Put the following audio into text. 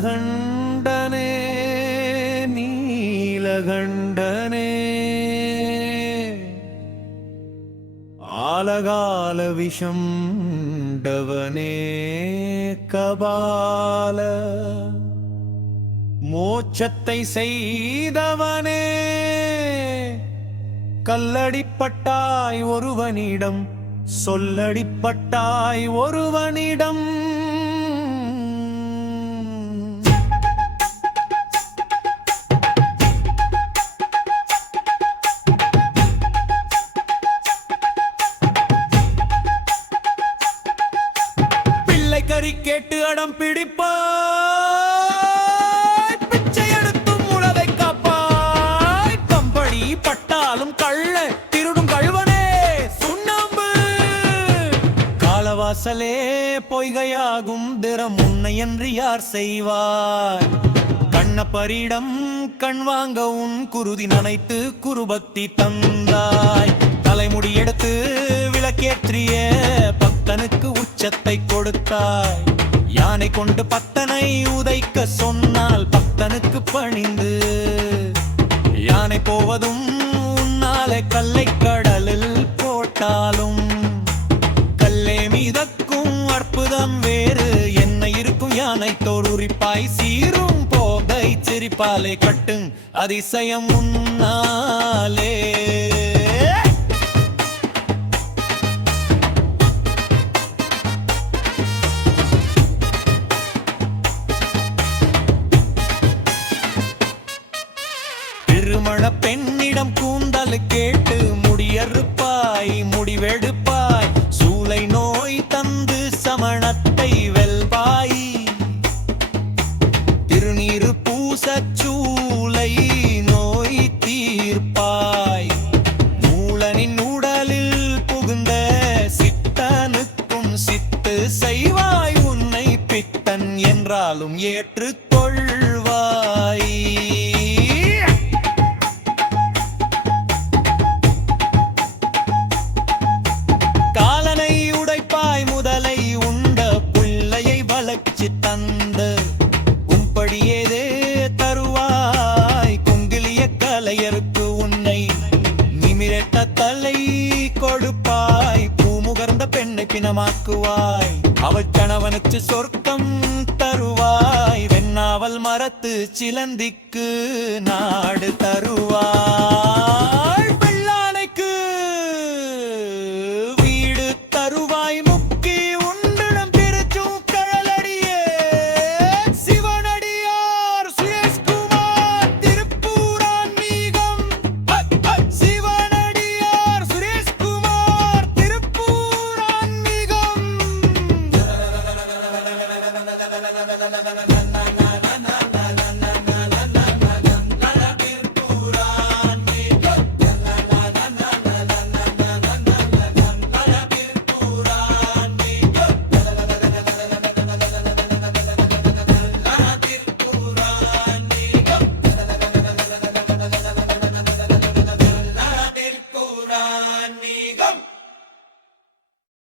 நீலகண்டனே நீலகண்டனே ஆலகால விஷம் டவனே கபால மோட்சத்தை செய்தவனே கல்லடிப்பட்டாய் ஒருவனிடம் சொல்லடிப்பட்டாய் ஒருவனிடம் பிள்ளை கறி கேட்டு அடம் பிடிப்பாய் பிச்சை எடுத்தும் உலகை காப்பாய் கம்பளி பட்டாலும் கள்ள திருடும் கழுவனே சுண்ணாம்பு காலவாசலே பொய்கையாகும் திறம் உன்னை என்று யார் செய்வார் கண்ணப்பரிடம் கண் வாங்க உன் குருதி நனைத்து குருபக்தி தந்தாய் தலைமுடி எடுத்து விளக்கேற்றிய பக்தனுக்கு உச்சத்தை கொடுத்தாய் யானை கொண்டு பக்தனை உதைக்க சொன்னால் பக்தனுக்கு பணிந்து யானை போவதும் உன்னாலே கல்லை கடலில் போட்டாலும் கல்லே மிதக்கும் அற்புதம் வேறு என்ன இருக்கும் யானை தோல் உரிப்பாய் சீரும் போகை சிரிப்பாலே கட்டும் அதிசயம் உன்னாலே திருமண பெண்ணிடம் கூந்தல் கேட்டு முடியறுப்பாய் முடிவெடுப்பாய் சூளை நோய் தந்து சமணத்தை வெல்வாய் திருநீரு பூசச் சூளை நோய் தீர்ப்பாய் மூலனின் உடலில் புகுந்த சித்தனுக்கும் சித்து செய்வாய் உன்னை பித்தன் என்றாலும் ஏற்றுக்கொள்வாய் தந்த உம்படியேதே தருவாய் குங்கிலிய கலையருக்கு உன்னை நிமிரட்ட தலை கொடுப்பாய் பூமுகர்ந்த பெண்ணை பிணமாக்குவாய் அவள் கணவனுக்கு சொர்க்கம் தருவாய் வெண்ணாவல் மரத்து சிலந்திக்கு நாடு தருவாய்